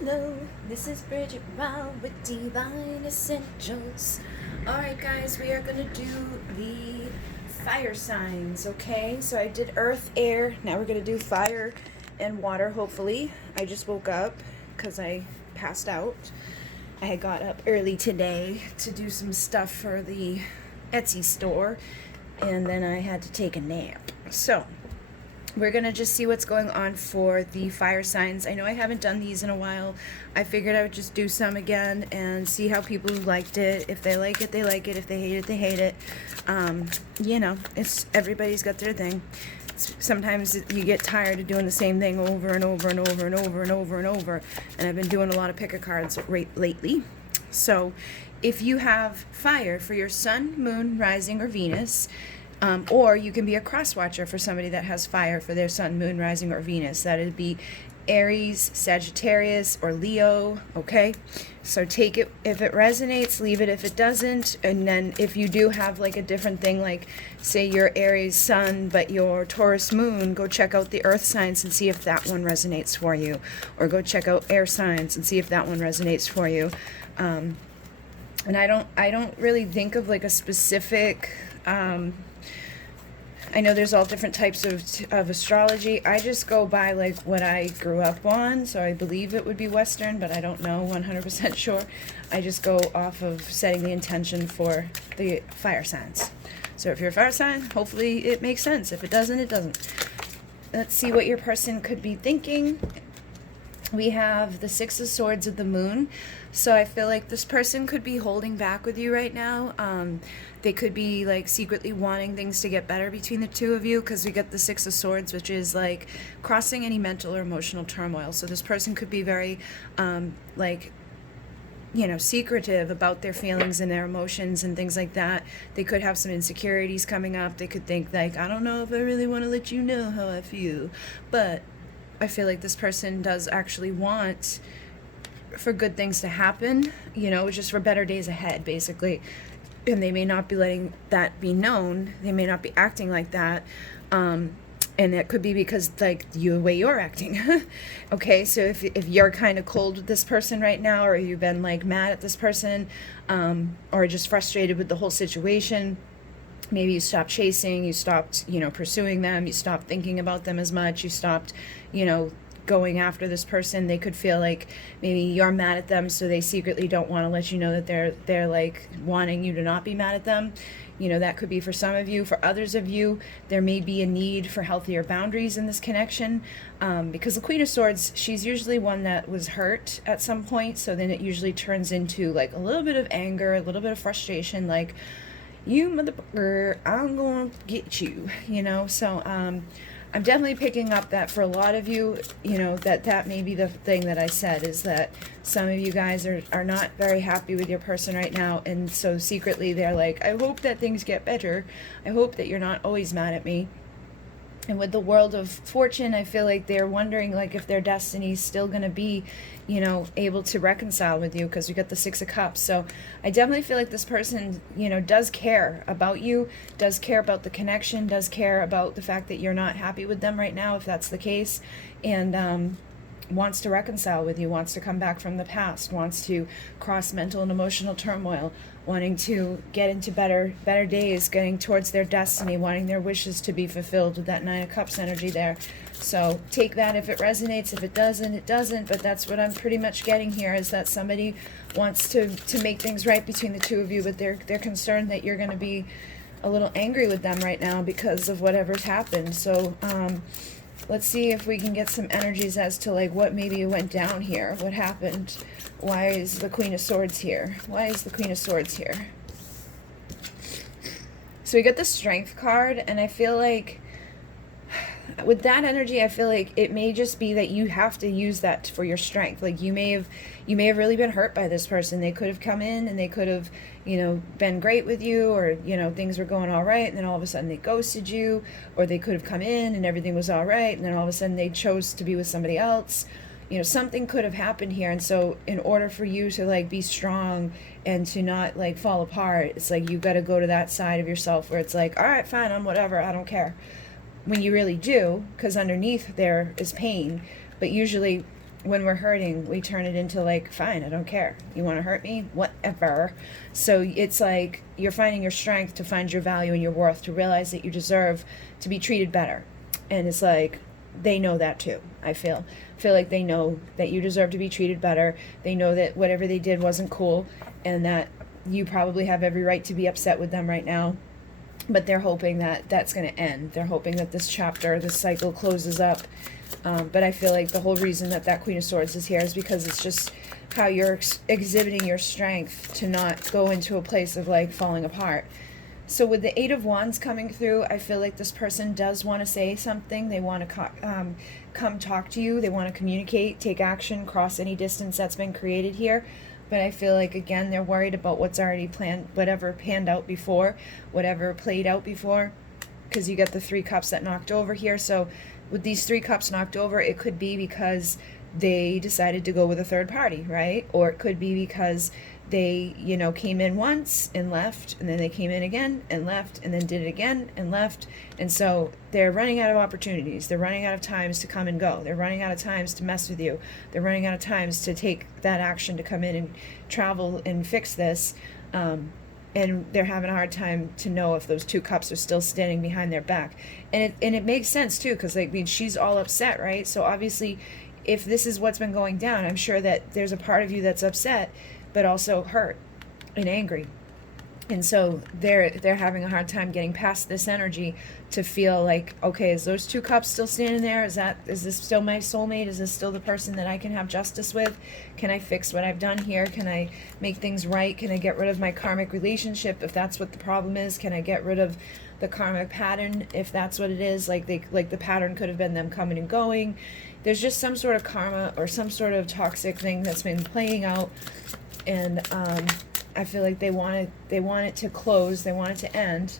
Hello, this is Bridget Brown with Divine Essentials. Alright guys, we are going to do the fire signs, okay? So I did earth, air, now we're going to do fire and water, hopefully. I just woke up because I passed out. I had got up early today to do some stuff for the Etsy store, and then I had to take a nap. So we're going to just see what's going on for the fire signs. I know I haven't done these in a while. I figured I would just do some again and see how people liked it. If they like it, they like it. If they hate it, they hate it. You know, it's everybody's got their thing. Sometimes you get tired of doing the same thing over and over and over and over and over and over. And I've been doing a lot of pick a cards lately. So if you have fire for your sun, moon, rising, or Venus, or you can be a cross watcher for somebody that has fire for their sun, moon, rising, or Venus. That would be Aries, Sagittarius, or Leo, okay? So take it if it resonates, leave it if it doesn't. And then if you do have like a different thing, like say your Aries sun, but your Taurus moon, go check out the earth signs and see if that one resonates for you. Or go check out air signs and see if that one resonates for you. And I don't really think of like a specific... I know there's all different types of astrology. I just go by like what I grew up on, so I believe it would be Western, but I don't know 100% sure. I just go off of setting the intention for the fire signs. So if you're a fire sign, hopefully it makes sense. If it doesn't, it doesn't. Let's see what your person could be thinking. We have the Six of Swords of the Moon. So I feel like this person could be holding back with you right now. They could be like secretly wanting things to get better between the two of you, because we get the Six of Swords, which is like crossing any mental or emotional turmoil. So this person could be very like, you know, secretive about their feelings and their emotions and things like that. They could have some insecurities coming up. They could think like, I don't know if I really want to let you know how I feel. But I feel like this person does actually want for good things to happen, you know, just for better days ahead, basically. And they may not be letting that be known. They may not be acting like that. And that could be because, like, the way you're acting. Okay, so if you're kind of cold with this person right now, or you've been, like, mad at this person, or just frustrated with the whole situation, maybe you stopped chasing, you stopped, you know, pursuing them, you stopped thinking about them as much, you stopped, you know, going after this person. They could feel like maybe you're mad at them, so they secretly don't want to let you know that they're like wanting you to not be mad at them. You know, that could be for some of you. For others of you, there may be a need for healthier boundaries in this connection, because the Queen of Swords, she's usually one that was hurt at some point, so then it usually turns into like a little bit of anger, a little bit of frustration, like, you motherfucker, I'm going to get you, you know. So I'm definitely picking up that for a lot of you, you know, that may be the thing that I said, is that some of you guys are not very happy with your person right now, and so secretly they're like, I hope that things get better. I hope that you're not always mad at me. And with the World of Fortune, I feel like they're wondering like if their destiny is still going to be, you know, able to reconcile with you, because we got the Six of Cups. So I definitely feel like this person, you know, does care about you, does care about the connection, does care about the fact that you're not happy with them right now, if that's the case, and wants to reconcile with you, wants to come back from the past, wants to cross mental and emotional turmoil, wanting to get into better days, getting towards their destiny, wanting their wishes to be fulfilled with that Nine of Cups energy there. So take that if it resonates. If it doesn't, it doesn't. But that's what I'm pretty much getting here, is that somebody wants to make things right between the two of you, but they're concerned that you're going to be a little angry with them right now because of whatever's happened. So let's see if we can get some energies as to like what maybe went down here. What happened? Why is the Queen of Swords here? Why is the Queen of Swords here? So we got the Strength card, and I feel like with that energy, I feel like it may just be that you have to use that for your strength. Like you may have really been hurt by this person. They could have come in and they could have, you know, been great with you, or, you know, things were going all right, and then all of a sudden they ghosted you, or they could have come in and everything was all right, and then all of a sudden they chose to be with somebody else. You know, something could have happened here, and so in order for you to like be strong and to not like fall apart, it's like you got to go to that side of yourself where it's like, all right, fine, I'm whatever, I don't care. When you really do, because underneath there is pain. But usually when we're hurting, we turn it into like, fine, I don't care. You want to hurt me? Whatever. So it's like you're finding your strength to find your value and your worth, to realize that you deserve to be treated better. And it's like they know that too. I feel like they know that you deserve to be treated better. They know that whatever they did wasn't cool, and that you probably have every right to be upset with them right now. But they're hoping that that's going to end. They're hoping that this chapter, this cycle closes up. But I feel like the whole reason that that Queen of Swords is here is because it's just how you're exhibiting your strength to not go into a place of like falling apart. So with the Eight of Wands coming through, I feel like this person does want to say something. They want to come talk to you. They want to communicate, take action, cross any distance that's been created here. But I feel like, again, they're worried about what's already planned, whatever panned out before, whatever played out before, because you get the Three Cups that knocked over here. So with these Three Cups knocked over, it could be because they decided to go with a third party, right? Or it could be because they, came in once and left, and then they came in again and left, and then did it again and left. And so they're running out of opportunities. They're running out of times to come and go. They're running out of times to mess with you. They're running out of times to take that action to come in and travel and fix this. And they're having a hard time to know if those two cups are still standing behind their back. And it makes sense too, because she's all upset, right? So obviously, if this is what's been going down, I'm sure that there's a part of you that's upset, but also hurt and angry. And so they're having a hard time getting past this energy to feel like, okay, is those two cups still standing there? Is this still my soulmate? Is this still the person that I can have justice with? Can I fix what I've done here? Can I make things right? Can I get rid of my karmic relationship if that's what the problem is? Can I get rid of the karmic pattern if that's what it is? Like the pattern could have been them coming and going. There's just some sort of karma or some sort of toxic thing that's been playing out, and I feel like they want it to close, they want it to end.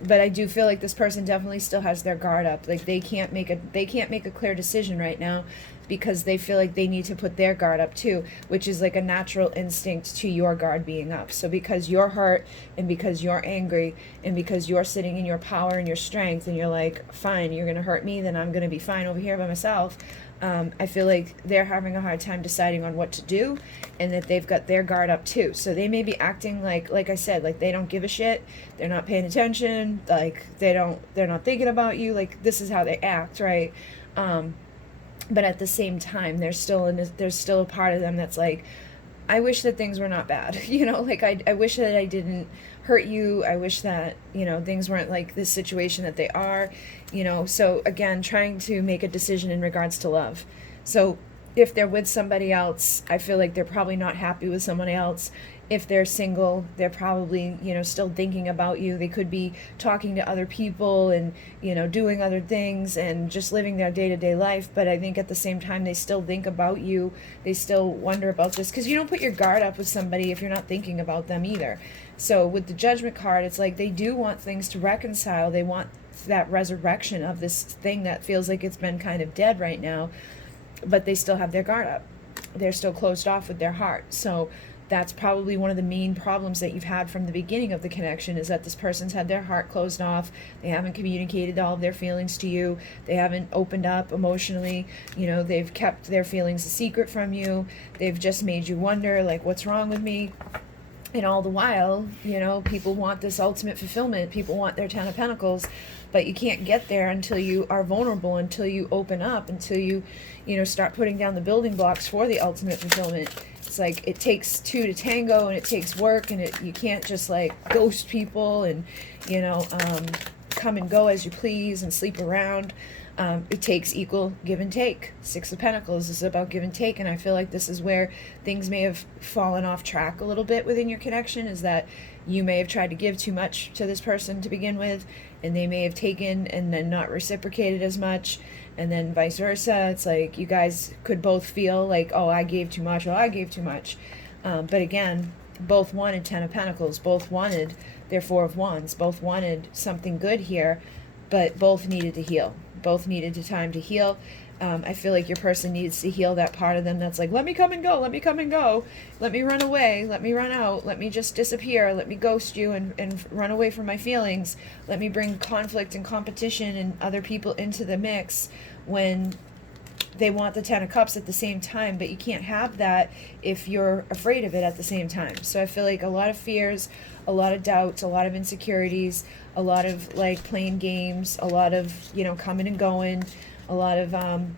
But I do feel like this person definitely still has their guard up. Like they can't make a clear decision right now, because they feel like they need to put their guard up too, which is like a natural instinct to your guard being up. So because you're hurt, and because you're angry, and because you're sitting in your power and your strength, and you're like, fine, you're gonna hurt me, then I'm gonna be fine over here by myself. I feel like they're having a hard time deciding on what to do, and that they've got their guard up too. So they may be acting like I said, like they don't give a shit. They're not paying attention. Like they're not thinking about you. Like this is how they act, right? But at the same time, there's still a part of them that's like, I wish that things were not bad. Like I wish that I didn't hurt you. I wish that, things weren't like this situation that they are, So again, trying to make a decision in regards to love. So if they're with somebody else, I feel like they're probably not happy with someone else. If they're single, they're probably, still thinking about you. They could be talking to other people and, doing other things and just living their day-to-day life. But I think at the same time, they still think about you. They still wonder about this, because you don't put your guard up with somebody if you're not thinking about them either. So with the Judgment card, it's like they do want things to reconcile. They want that resurrection of this thing that feels like it's been kind of dead right now, but they still have their guard up. They're still closed off with their heart. So that's probably one of the main problems that you've had from the beginning of the connection, is that this person's had their heart closed off. They haven't communicated all of their feelings to you. They haven't opened up emotionally. They've kept their feelings a secret from you. They've just made you wonder, like, what's wrong with me? And all the while, people want this ultimate fulfillment. People want their 10 of Pentacles, but you can't get there until you are vulnerable, until you open up, until you, start putting down the building blocks for the ultimate fulfillment. It's like it takes two to tango, and it takes work, and you can't just like ghost people and, come and go as you please and sleep around. It takes equal give and take. Six of Pentacles is about give and take, and I feel like this is where things may have fallen off track a little bit within your connection, is that you may have tried to give too much to this person to begin with, and they may have taken and then not reciprocated as much, and then vice versa. It's like you guys could both feel like, oh, I gave too much, oh, I gave too much. But again, both wanted 10 of Pentacles, both wanted their 4 of Wands, both wanted something good here, but both needed to heal. Both needed the time to heal. I feel like your person needs to heal that part of them that's like, let me come and go, let me come and go, let me run away, let me run out, let me just disappear, let me ghost you and run away from my feelings, let me bring conflict and competition and other people into the mix when they want the 10 of Cups at the same time, but you can't have that if you're afraid of it at the same time. So I feel like a lot of fears, a lot of doubts, a lot of insecurities, a lot of like playing games, a lot of, you know, coming and going, a lot of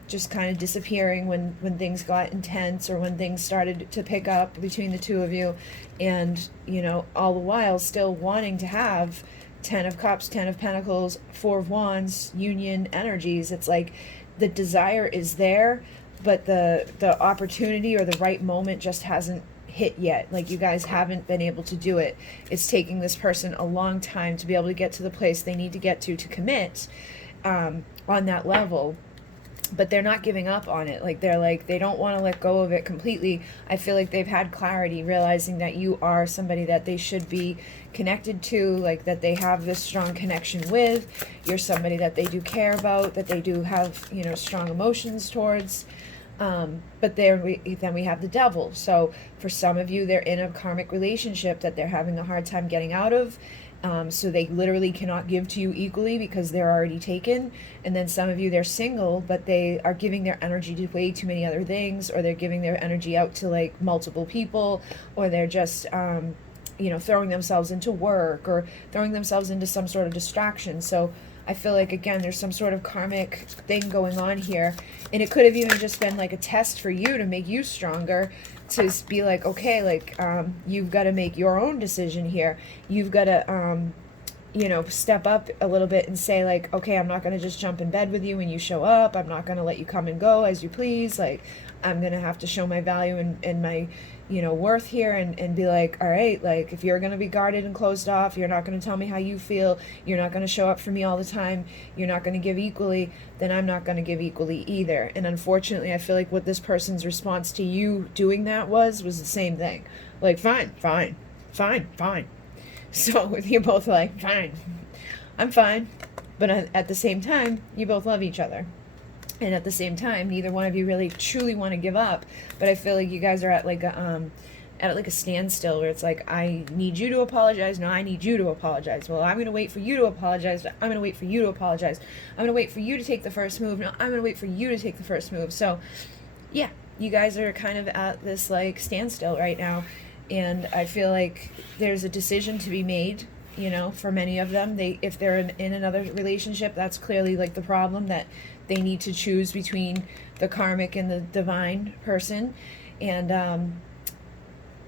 just kind of disappearing when things got intense or when things started to pick up between the two of you. And, you know, all the while still wanting to have 10 of Cups, 10 of Pentacles, 4 of Wands, union energies. It's like the desire is there, but the opportunity or the right moment just hasn't hit yet. Like you guys haven't been able to do it. It's taking this person a long time to be able to get to the place they need to get to commit on that level. But they're not giving up on it. Like they don't want to let go of it completely. I feel like they've had clarity, realizing that you are somebody that they should be connected to, like that they have this strong connection with. You're somebody that they do care about, that they do have, you know, strong emotions towards. But then we have the Devil. So for some of you, they're in a karmic relationship that they're having a hard time getting out of. So they literally cannot give to you equally because they're already taken. And then some of you, they're single, but they are giving their energy to way too many other things, or they're giving their energy out to like multiple people, or they're just, you know, throwing themselves into work or throwing themselves into some sort of distraction. So I feel like, again, there's some sort of karmic thing going on here. And it could have even just been like a test for you to make you stronger, to be like, okay, like, you've got to make your own decision here. You've got to, you know, step up a little bit and say like, okay, I'm not going to just jump in bed with you when you show up. I'm not going to let you come and go as you please. Like, I'm going to have to show my value and my, you know, worth here, and be like, all right, like if you're going to be guarded and closed off, you're not going to tell me how you feel, you're not going to show up for me all the time, you're not going to give equally, then I'm not going to give equally either. And unfortunately, I feel like what this person's response to you doing that was the same thing. Like, fine. So you're both like, fine, I'm fine. But at the same time, you both love each other. And at the same time, neither one of you really truly want to give up. But I feel like you guys are at like a standstill where it's like, I need you to apologize. No, I need you to apologize. Well, I'm going to wait for you to apologize. I'm going to wait for you to apologize. I'm going to wait for you to take the first move. No, I'm going to wait for you to take the first move. So yeah, you guys are kind of at this like standstill right now. And I feel like there's a decision to be made, you know, for many of them. If they're in another relationship, that's clearly like the problem, that they need to choose between the karmic and the divine person. And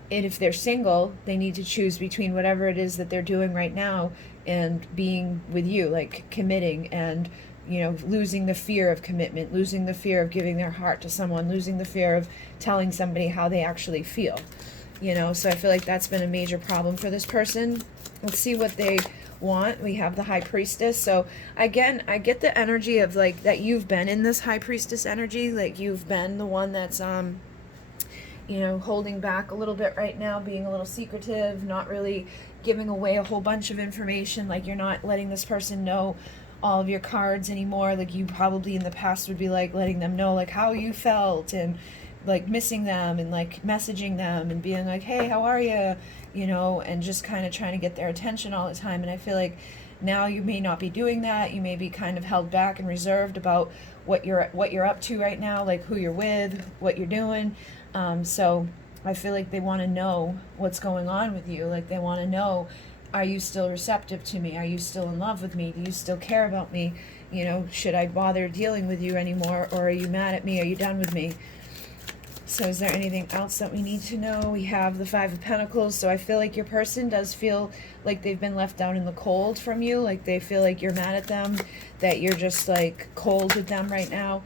if they're single, they need to choose between whatever it is that they're doing right now and being with you, like committing and, you know, losing the fear of commitment, losing the fear of giving their heart to someone, losing the fear of telling somebody how they actually feel, you know. So I feel like that's been a major problem for this person. Let's see what they want. We have the High Priestess. So again, I get the energy of like that you've been in this High Priestess energy, like you've been the one that's you know, holding back a little bit right now, being a little secretive, not really giving away a whole bunch of information. Like you're not letting this person know all of your cards anymore. Like you probably in the past would be like letting them know like how you felt and like missing them and like messaging them and being like, hey, how are you? You know, and just kind of trying to get their attention all the time. And I feel like now you may not be doing that. You may be kind of held back and reserved about what you're up to right now, like who you're with, what you're doing. So I feel like they want to know what's going on with you. Like they want to know, are you still receptive to me? Are you still in love with me? Do you still care about me? You know, should I bother dealing with you anymore? Or are you mad at me? Are you done with me? So is there anything else that we need to know? We have the Five of Pentacles. So I feel like your person does feel like they've been left out in the cold from you. Like they feel like you're mad at them, that you're just like cold with them right now.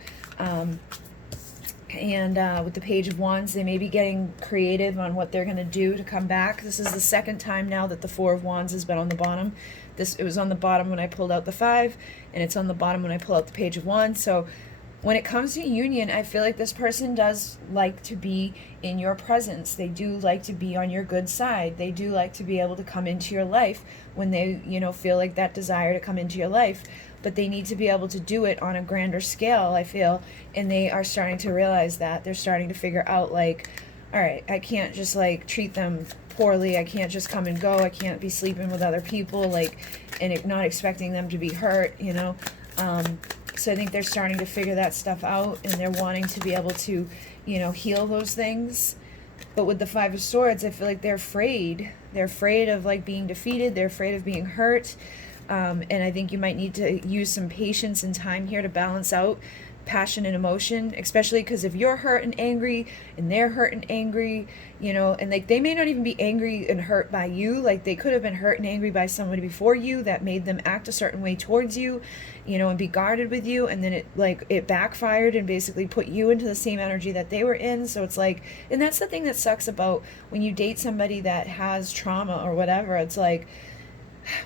And with the Page of Wands, they may be getting creative on what they're going to do to come back. This is the second time now that the Four of Wands has been on the bottom. It was on the bottom when I pulled out the Five, and it's on the bottom when I pull out the Page of Wands. So when it comes to union, I feel like this person does like to be in your presence. They do like to be on your good side. They do like to be able to come into your life when they, you know, feel like that desire to come into your life. But they need to be able to do it on a grander scale, I feel. And they are starting to realize that. They're starting to figure out, like, all right, I can't just, like, treat them poorly. I can't just come and go. I can't be sleeping with other people, like, and not expecting them to be hurt, you know. So I think they're starting to figure that stuff out, and they're wanting to be able to, you know, heal those things. But with the Five of Swords, I feel like they're afraid. They're afraid of like being defeated. They're afraid of being hurt. And I think you might need to use some patience and time here to balance out passion and emotion, especially because if you're hurt and angry and they're hurt and angry, you know, and like they may not even be angry and hurt by you, like they could have been hurt and angry by somebody before you that made them act a certain way towards you, you know, and be guarded with you, and then it backfired and basically put you into the same energy that they were in. So it's like, and that's the thing that sucks about when you date somebody that has trauma or whatever. It's like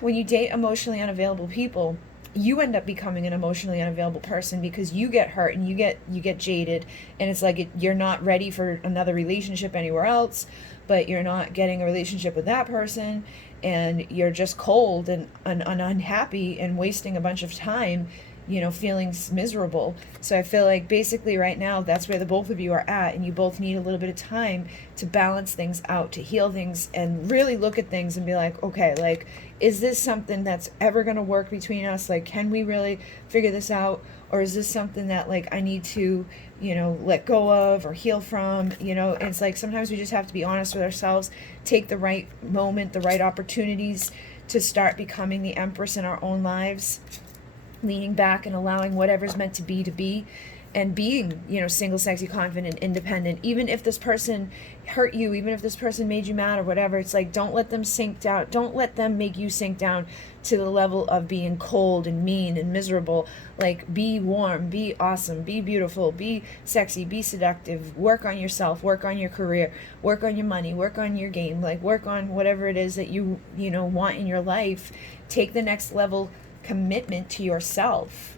when you date emotionally unavailable people, you end up becoming an emotionally unavailable person because you get hurt and you get jaded, and it's like you're not ready for another relationship anywhere else, but you're not getting a relationship with that person, and you're just cold and unhappy and wasting a bunch of time, you know, feeling miserable. So I feel like basically right now that's where the both of you are at, and you both need a little bit of time to balance things out, to heal things, and really look at things and be like, okay, like, is this something that's ever going to work between us? Like, can we really figure this out? Or is this something that like I need to, you know, let go of or heal from? You know, it's like sometimes we just have to be honest with ourselves, take the right moment, the right opportunities to start becoming the empress in our own lives, leaning back and allowing whatever's meant to be, and being, you know, single, sexy, confident, independent. Even if this person hurt you, even if this person made you mad or whatever, it's like, don't let them sink down. Don't let them make you sink down to the level of being cold and mean and miserable. Like, be warm, be awesome, be beautiful, be sexy, be seductive, work on yourself, work on your career, work on your money, work on your game, like work on whatever it is that you know, want in your life. Take the next level commitment to yourself,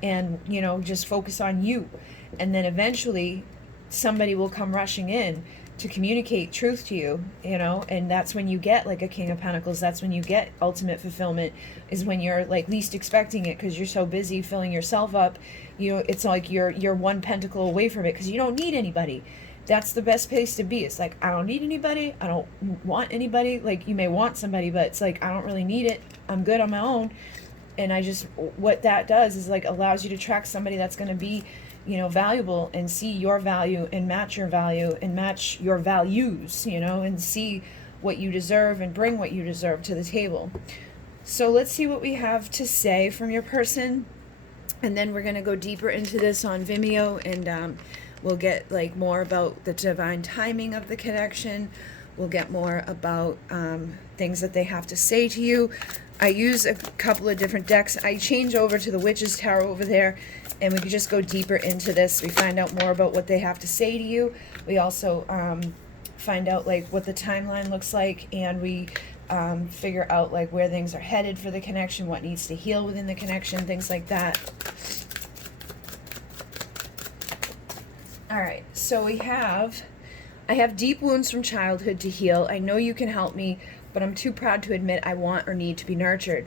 and, you know, just focus on you, and then eventually somebody will come rushing in to communicate truth to you, you know, and that's when you get like a King of Pentacles. That's when you get ultimate fulfillment, is when you're like least expecting it, because you're so busy filling yourself up. You know, it's like you're one pentacle away from it, because you don't need anybody. That's the best place to be. It's like, I don't need anybody, I don't want anybody. Like, you may want somebody, but it's like, I don't really need it, I'm good on my own. And I just, what that does is like allows you to attract somebody that's going to be, you know, valuable, and see your value and match your value and match your values, you know, and see what you deserve and bring what you deserve to the table. So let's see what we have to say from your person. And then we're going to go deeper into this on Vimeo, and we'll get like more about the divine timing of the connection. We'll get more about things that they have to say to you. I use a couple of different decks. I change over to the Witch's Tarot over there, and we can just go deeper into this. We find out more about what they have to say to you. We also find out like what the timeline looks like, and we figure out like where things are headed for the connection, what needs to heal within the connection, things like that. All right, so I have deep wounds from childhood to heal. I know you can help me, but I'm too proud to admit I want or need to be nurtured.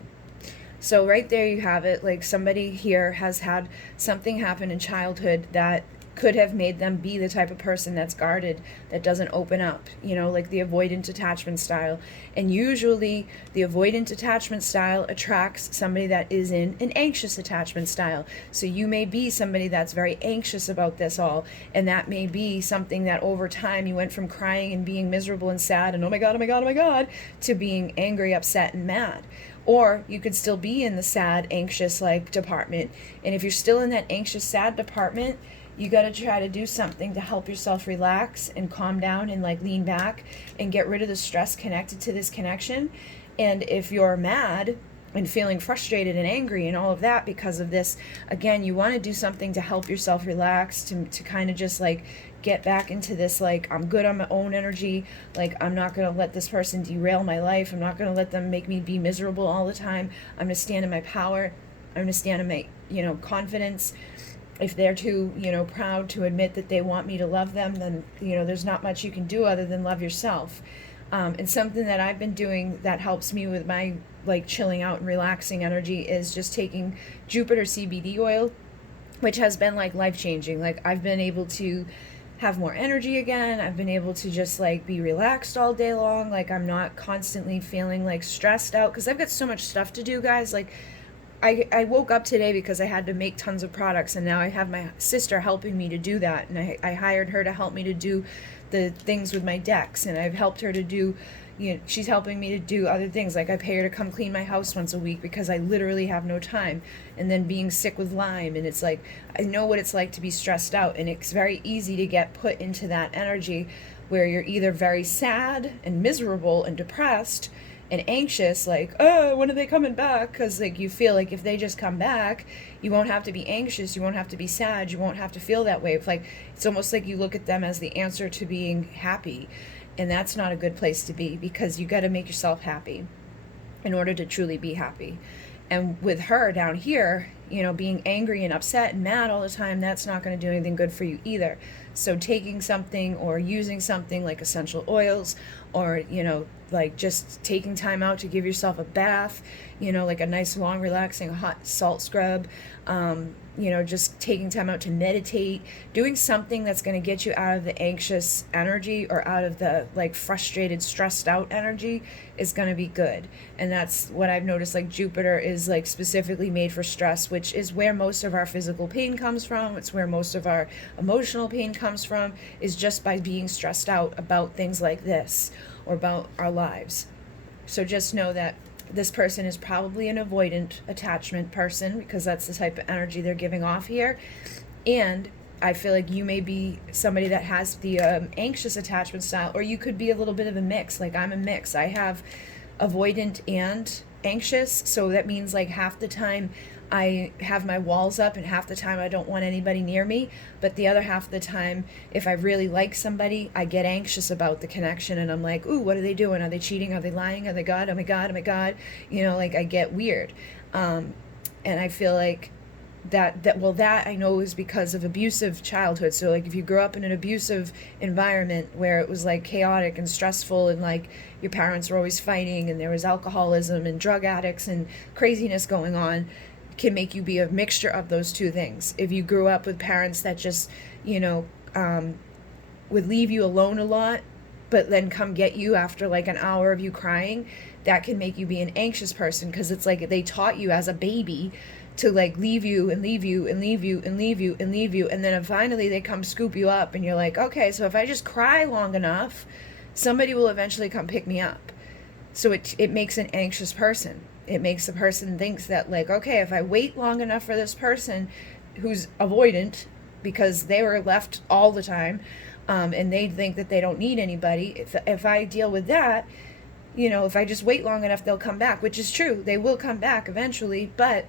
So right there you have it. Like, somebody here has had something happen in childhood that could have made them be the type of person that's guarded, that doesn't open up, you know, like the avoidant attachment style. And usually the avoidant attachment style attracts somebody that is in an anxious attachment style. So you may be somebody that's very anxious about this all, and that may be something that over time you went from crying and being miserable and sad and oh my god, oh my god, oh my god, to being angry, upset, and mad. Or you could still be in the sad, anxious like department. And if you're still in that anxious, sad department, you got to try to do something to help yourself relax and calm down and like lean back and get rid of the stress connected to this connection. And if you're mad and feeling frustrated and angry and all of that because of this, again, you want to do something to help yourself relax, to kind of just like get back into this, like, I'm good on my own energy, like, I'm not going to let this person derail my life, I'm not going to let them make me be miserable all the time, I'm going to stand in my power, I'm going to stand in my, you know, confidence. If they're too, you know, proud to admit that they want me to love them, then, you know, there's not much you can do other than love yourself. And something that I've been doing that helps me with my, like, chilling out and relaxing energy is just taking Jupiter CBD oil, which has been, like, life-changing. Like, I've been able to have more energy again. I've been able to just, like, be relaxed all day long. Like, I'm not constantly feeling, like, stressed out, because I've got so much stuff to do, guys. Like, I woke up today because I had to make tons of products, and now I have my sister helping me to do that, and I hired her to help me to do the things with my decks, and I've helped her to do, you know, she's helping me to do other things. Like I pay her to come clean my house once a week because I literally have no time. And then being sick with Lyme, and it's like, I know what it's like to be stressed out, and it's very easy to get put into that energy where you're either very sad and miserable and depressed and anxious, like, oh, when are they coming back? Because like you feel like if they just come back, you won't have to be anxious, you won't have to be sad, you won't have to feel that way. It's like, it's almost like you look at them as the answer to being happy, and that's not a good place to be, because you got to make yourself happy in order to truly be happy. And with her down here, you know, being angry and upset and mad all the time, that's not going to do anything good for you either. So taking something or using something like essential oils, or, you know, like just taking time out to give yourself a bath, you know, like a nice long relaxing hot salt scrub, you know, just taking time out to meditate, doing something that's going to get you out of the anxious energy or out of the like frustrated, stressed out energy is going to be good. And that's what I've noticed. Like Jupiter is like specifically made for stress, which is where most of our physical pain comes from. It's where most of our emotional pain comes from, is just by being stressed out about things like this or about our lives. So just know that this person is probably an avoidant attachment person, because that's the type of energy they're giving off here. And I feel like you may be somebody that has the anxious attachment style, or you could be a little bit of a mix. Like I'm a mix. I have avoidant and anxious, so that means like half the time I have my walls up, and half the time I don't want anybody near me. But the other half of the time, if I really like somebody, I get anxious about the connection, and I'm like, ooh, what are they doing? Are they cheating? Are they lying? Are they God? Oh my God, oh my God. You know, like I get weird. And I feel like that I know is because of abusive childhood. So like if you grew up in an abusive environment where it was like chaotic and stressful, and like your parents were always fighting, and there was alcoholism and drug addicts and craziness going on, can make you be a mixture of those two things. If you grew up with parents that just, you know, would leave you alone a lot, but then come get you after like an hour of you crying, that can make you be an anxious person, because it's like they taught you as a baby to like leave you and leave you and leave you and leave you and leave you, and then finally they come scoop you up, and you're like, okay, so if I just cry long enough, somebody will eventually come pick me up. So it makes an anxious person. It makes the person thinks that like, okay, if I wait long enough for this person who's avoidant because they were left all the time, and they think that they don't need anybody, if I deal with that, you know, if I just wait long enough, they'll come back, which is true. They will come back eventually, but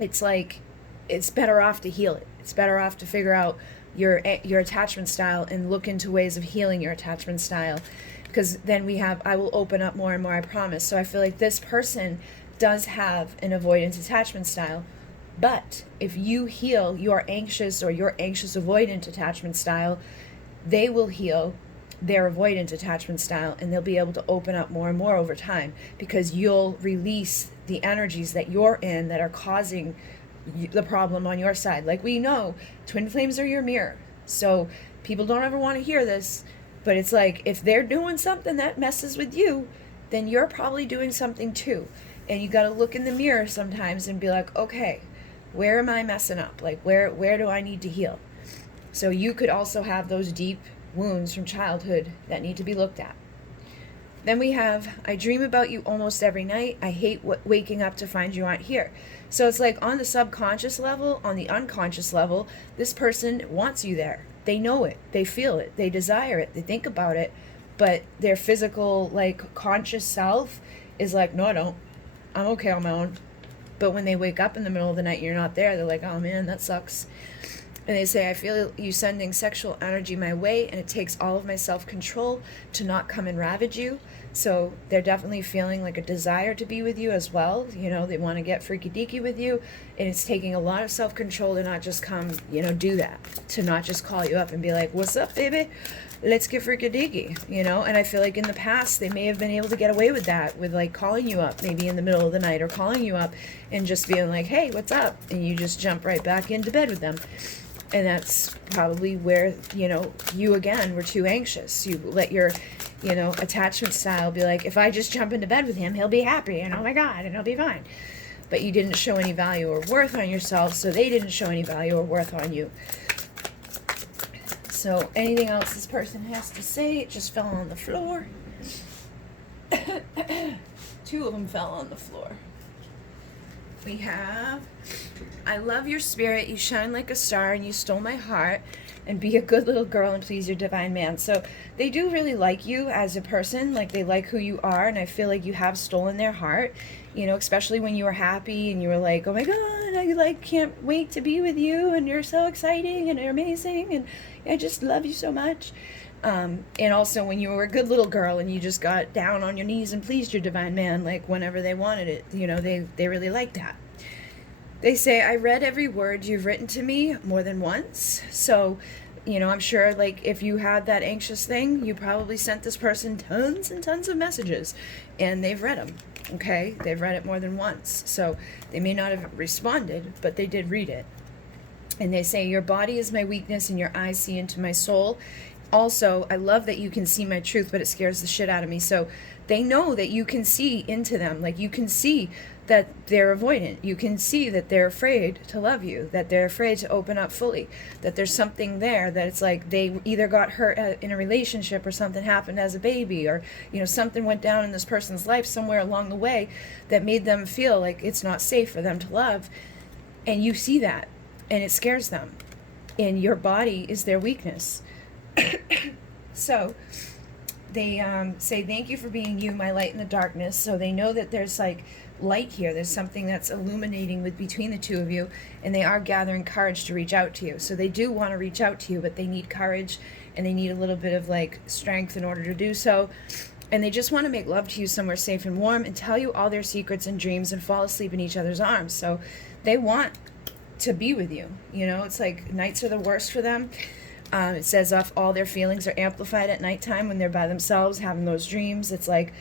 it's like, it's better off to heal it. It's better off to figure out your attachment style and look into ways of healing your attachment style. Because then I will open up more and more, I promise. So I feel like this person does have an avoidant attachment style. But if you heal your anxious or your anxious avoidant attachment style, they will heal their avoidant attachment style, and they'll be able to open up more and more over time, because you'll release the energies that you're in that are causing the problem on your side. Like we know, twin flames are your mirror. So people don't ever want to hear this, but it's like, if they're doing something that messes with you, then you're probably doing something too. And you got to look in the mirror sometimes and be like, okay, where am I messing up? Like where do I need to heal? So you could also have those deep wounds from childhood that need to be looked at. Then we have, I dream about you almost every night. I hate waking up to find you aren't here. So it's like on the subconscious level, on the unconscious level, this person wants you there. They know it, they feel it, they desire it, they think about it, but their physical, like, conscious self is like, no, I don't. I'm okay on my own. But when they wake up in the middle of the night, you're not there, they're like, oh man, that sucks. And they say, I feel you sending sexual energy my way, and it takes all of my self-control to not come and ravage you. So they're definitely feeling like a desire to be with you as well. You know, they want to get freaky deaky with you, and it's taking a lot of self-control to not just come, you know, do that. To not just call you up and be like, what's up, baby? Let's get freaky deaky, you know? And I feel like in the past, they may have been able to get away with that, with like calling you up maybe in the middle of the night, or calling you up and just being like, hey, what's up? And you just jump right back into bed with them. And that's probably where, you know, you again were too anxious. You let your, you know, attachment style be like, if I just jump into bed with him, he'll be happy, and oh my God, and he'll be fine. but you didn't show any value or worth on yourself, so they didn't show any value or worth on you. So anything else this person has to say? It just fell on the floor. 2 of them fell on the floor. We have, I love your spirit, you shine like a star, and you stole my heart, and be a good little girl and please your divine man. So they do really like you as a person, like they like who you are, and I feel like you have stolen their heart, you know, especially when you were happy and you were like, oh my God, I like can't wait to be with you, and you're so exciting and you're amazing, and I just love you so much. And also when you were a good little girl and you just got down on your knees and pleased your divine man, like whenever they wanted it, you know, they really like that. They say, I read every word you've written to me more than once. So, you know, I'm sure like if you had that anxious thing, you probably sent this person tons and tons of messages, and they've read them. Okay, they've read it more than once. So they may not have responded, but they did read it. And they say, your body is my weakness and your eyes see into my soul. Also, I love that you can see my truth, but it scares the shit out of me. So they know that you can see into them. Like you can see that they're avoidant. You can see that they're afraid to love you, that they're afraid to open up fully, that there's something there that it's like they either got hurt in a relationship or something happened as a baby, or, you know, something went down in this person's life somewhere along the way that made them feel like it's not safe for them to love. And you see that, and it scares them. And your body is their weakness. So they say, thank you for being you, my light in the darkness. So they know that there's like light here. There's something that's illuminating between the 2 of you, and they are gathering courage to reach out to you. So they do want to reach out to you, but they need courage, and they need a little bit of like strength in order to do so. And they just want to make love to you somewhere safe and warm, and tell you all their secrets and dreams, and fall asleep in each other's arms. So they want to be with you. You know, it's like nights are the worst for them. It says all their feelings are amplified at nighttime when they're by themselves having those dreams. It's like,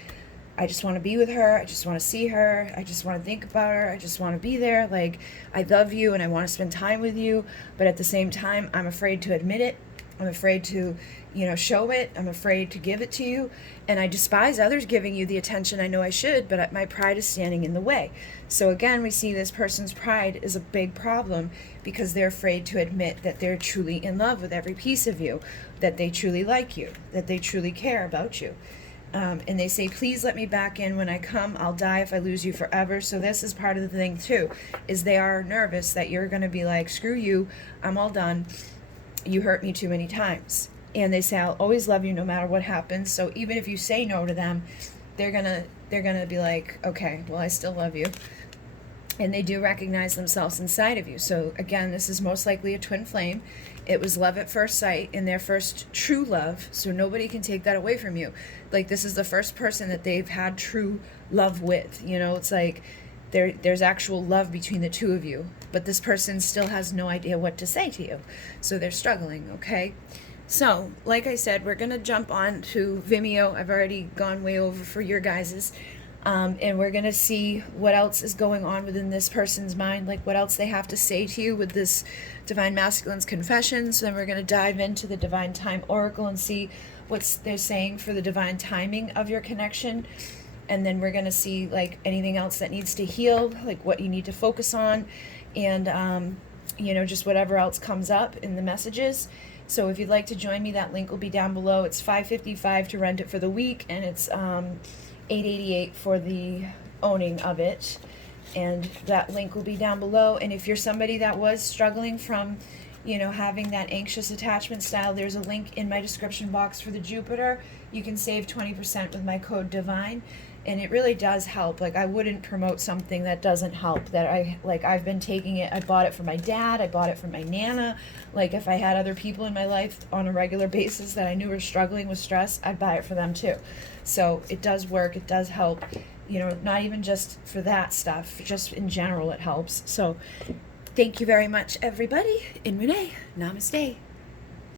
I just want to be with her. I just want to see her. I just want to think about her. I just want to be there. Like, I love you and I want to spend time with you. But at the same time, I'm afraid to admit it. I'm afraid to, you know, show it. I'm afraid to give it to you. And I despise others giving you the attention I know I should, but my pride is standing in the way. So again, we see this person's pride is a big problem because they're afraid to admit that they're truly in love with every piece of you, that they truly like you, that they truly care about you. And they say, please let me back in when I come. I'll die if I lose you forever. So this is part of the thing too, is they are nervous that you're going to be like, screw you, I'm all done. You hurt me too many times. And they say, I'll always love you no matter what happens. So even if you say no to them, they're gonna be like, okay, well, I still love you. And they do recognize themselves inside of you. So again, this is most likely a twin flame. It was love at first sight and their first true love. So nobody can take that away from you. Like, this is the first person that they've had true love with. You know, it's like there's actual love between the 2 of you. But this person still has no idea what to say to you. So they're struggling, okay? So, like I said, we're going to jump on to Vimeo. I've already gone way over for your guys's. And we're going to see what else is going on within this person's mind, like what else they have to say to you with this Divine Masculine's confessions. Then we're going to dive into the Divine Time Oracle and see what they're saying for the divine timing of your connection. And then we're going to see like anything else that needs to heal, like what you need to focus on, and, you know, just whatever else comes up in the messages. So if you'd like to join me, that link will be down below. It's $5.55 to rent it for the week, and it's $8.88 for the owning of it. And that link will be down below. And if you're somebody that was struggling from, you know, having that anxious attachment style, there's a link in my description box for the Jupiter. You can save 20% with my code DIVINE. And it really does help. Like, I wouldn't promote something that doesn't help. That I've been taking it. I bought it for my dad. I bought it for my Nana. Like, if I had other people in my life on a regular basis that I knew were struggling with stress, I'd buy it for them too. So it does work. It does help. You know, not even just for that stuff. Just in general, it helps. So thank you very much, everybody. In Renee, namaste.